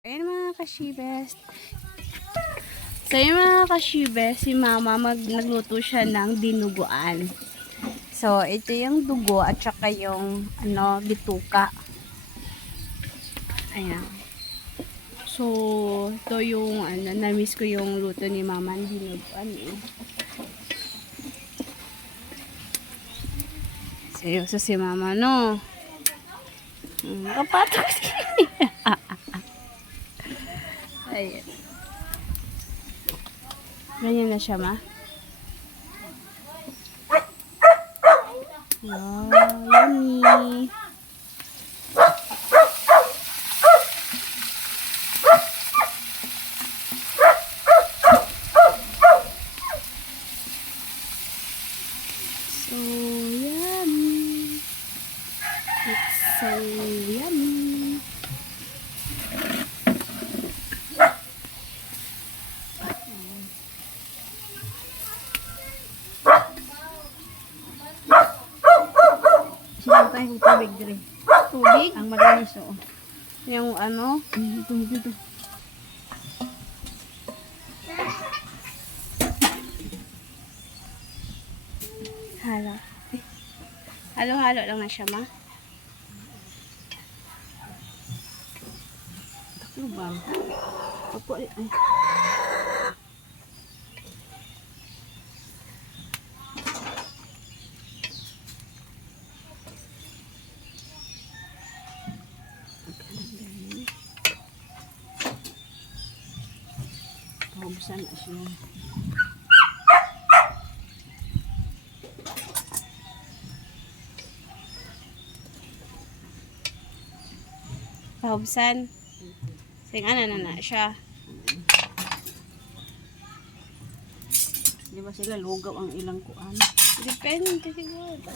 Ayan mga kashibes. So yung mga kashibes, si mama nagluto siya ng dinuguan. So ito yung dugo at saka yung bituka. Ayan. So ito yung na-miss ko yung luto ni mama ng dinuguan eh. Seryoso si mama no. Kapatok siya. Ayan. Ganyan na siya, ma. Wow, yummy. So yummy. It's so yummy. Sinantay ko tubig dire. Tubig? Ang malinis oo. Yung Dito. halo. Halo-halo lang na siya, ma. Taklo ba? Opo ay. Paubusan na siya. Paubsan. Sing na siya. Di ba sila lugaw ang ilang kuan? Depende siguro.